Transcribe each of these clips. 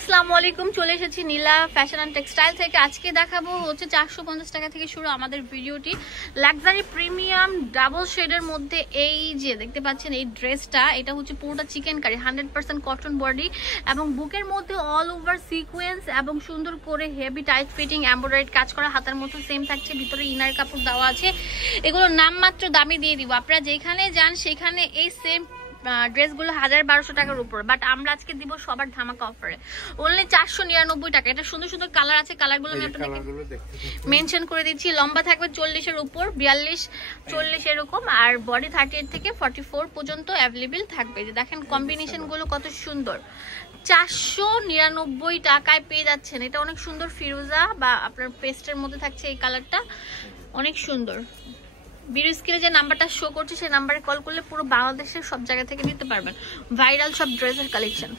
আসসালামু আলাইকুম, চলে এসেছি নীলা ফ্যাশন অ্যান্ড টেক্সটাইল থেকে। আজকে দেখাবো হচ্ছে 450 টাকা থেকে শুরু আমাদের ভিডিওটি। লাক্সারি প্রিমিয়াম ডাবল শেডের মধ্যে এই যে দেখতে পাচ্ছেন এই ড্রেসটা, এটা হচ্ছে পুরোটা চিকেন কারি, 100% কটন বডি এবং বুকের মধ্যে অল ওভার সিকোয়েন্স এবং সুন্দর করে হেভি টাইট ফিটিং এমব্রয়ডারি কাজ করা, হাতার মতো সেম থাকছে, ভিতরে ইনার কাপড় দেওয়া আছে। এগুলোর নাম মাত্র দামি দিয়ে দিব, আপনারা যেখানে যান সেখানে এই সেম ড্রেসগুলো 1200 টাকার উপর, বাট আমরা আজকে দিব সবার ধামাকা অফারে অনলি 499 টাকা। এটা সুন্দর সুন্দর কালার আছে, কালারগুলো আমি আপনাদেরকে মেনশন করে দিচ্ছি। লম্বা থাকবে 40 এর উপর, 42 40 এরকম, আর বডি 38 থেকে 44 পর্যন্ত অ্যাভেলেবেল থাকবে। যে দেখেন কম্বিনেশন গুলো কত সুন্দর, 499 টাকায় পেয়ে যাচ্ছেন। এটা অনেক সুন্দর ফিরোজা বা আপনার পেস্টের মধ্যে থাকছে এই কালারটা, অনেক সুন্দর। ভিডিও স্ক্রিনে যে নাম্বারটা শো করছে সেই নাম্বারে কল করলে পুরো বাংলাদেশের সব জায়গা থেকে নিতে পারবেন ভাইরাল সব ড্রেসের কালেকশন।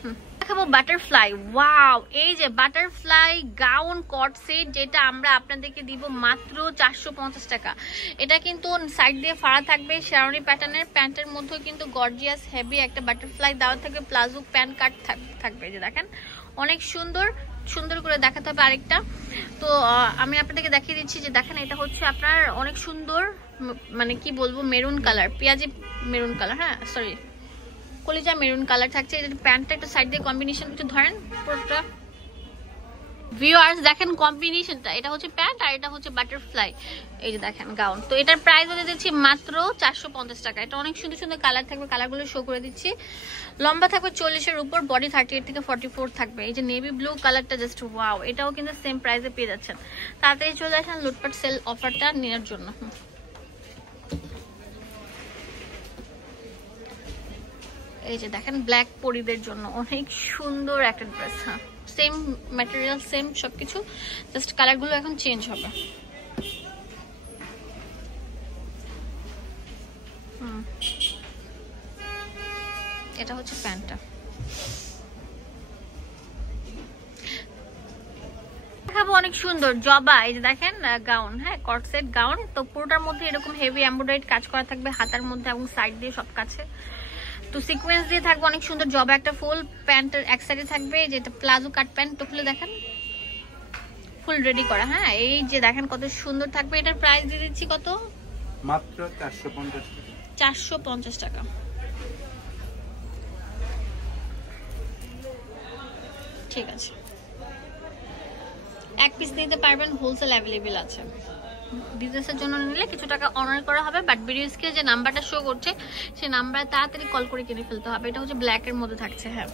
দেখাবো বাটারফ্লাই, ওয়াও, এই যে বাটারফ্লাই গাউন কট সেট, যেটা আমরা আপনাদেরকে দিব মাত্র 450 টাকা। এটা কিন্তু সাইড দিয়ে ফাড়া থাকবে, শেরওয়ানি প্যাটার্নের, প্যান্টের মধ্যেও কিন্তু গর্জিয়াস হেভি একটা বাটারফ্লাই দেওয়া থাকবে, প্লাজো প্যান্ট কাট থাকবে। যে দেখেন অনেক সুন্দর সুন্দর করে দেখাতে হবে আরেকটা। তো আমি আপনাদেরকে দেখিয়ে দিচ্ছি যে দেখেন এটা হচ্ছে আপনার অনেক সুন্দর, মানে কি বলবো, মেরুন কালার, পেঁয়াজি মেরুন কালার, হ্যাঁ সরি কলিজা মেরুন কালার থাকছে। প্যান্টটা একটু সাইড দিয়ে কম্বিনেশন একটু ধরেন পুরোটা ভিউয়ার্স, দেখেন কম্বিনেশনটা, এটা হচ্ছে প্যান্ট আর এটা হচ্ছে বাটারফ্লাই, এই যে দেখেন গাউন। তো এটার প্রাইস বলে দিচ্ছি মাত্র 450 টাকা। এটা অনেক সুন্দর সুন্দর কালার থাকবে, কালারগুলো শো করে দিচ্ছি। লম্বা থাকবে 40 এর উপর, বডি 38 থেকে 44 থাকবে। এই যে নেভি ব্লু কালারটা জাস্ট ওয়াও, এটাও কিন্তু সেম প্রাইসে পেয়ে যাচ্ছেন। তাড়াতাড়ি চলে আসেন লুটপাট সেল অফারটা নেওয়ার জন্য। এই যে দেখেন ব্ল্যাক পরিদের জন্য অনেক সুন্দর একটা ড্রেস, হ্যাঁ সেম ম্যাটেরিয়াল সেম সবকিছু, জাস্ট কালারগুলো এখন চেঞ্জ হবে। এটা হচ্ছে প্যান্টটা, দেখাবো অনেক সুন্দর জবা, এই যে দেখেন গাউন, হ্যাঁ কট সেট গাউন। তো পুরোটার মধ্যে এরকম হেভি এমব্রয়ডারি কাজ করা থাকবে হাতার মধ্যে এবং সাইড দিয়ে সব কাছে, তো সিকোয়েন্স দিয়ে থাকবে অনেক সুন্দর। জবা একটা ফুল, প্যান্টের এক সাইডে থাকবে যেটা প্লাজো কাট প্যান্ট, তো খুলে দেখেন ফুল রেডি করা, হ্যাঁ এই যে দেখেন কত সুন্দর থাকবে। এটার প্রাইস দিয়ে দিচ্ছি কত, মাত্র 450 টাকা। 450 টাকা। ঠিক আছে, এক পিস নিতে পারবেন, হোলসেল অ্যাভেলেবেল আছে। বিজনেসের জন্য নিলে কিছু টাকা অনার করা হবে, বাট ভিডিও স্ক্রিনে যে নাম্বারটা শো করছে সেই নাম্বারে তাড়াতাড়ি কল করে কিনে ফেলতে হবে। এটা হচ্ছে ব্ল্যাক এর মধ্যে থাকছে, হ্যাঁ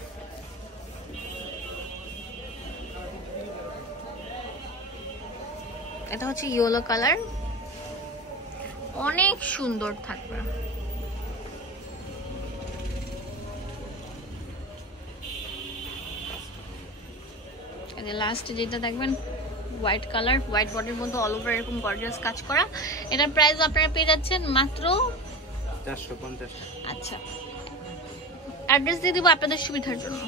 এটা হচ্ছে ইয়েলো কালার, অনেক সুন্দর থাকবে। লাস্ট যেটা দেখবেন হোয়াইট কালার, হোয়াইট বডির মধ্যে অল ওভার এরকম গর্জিয়াস কাজ করা। এটার প্রাইস আপনারা পেয়ে যাচ্ছেন মাত্র 450। আচ্ছা, অ্যাড্রেস দিয়ে দিব আপনাদের সুবিধার জন্য।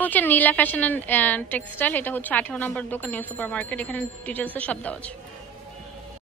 হচ্ছে নীলা ফ্যাশন অ্যান্ড টেক্সটাইল, এটা হচ্ছে 18 নম্বর দোকান, নিউ সুপার মার্কেট। এখানে ডিটেলসে সব দেওয়া আছে।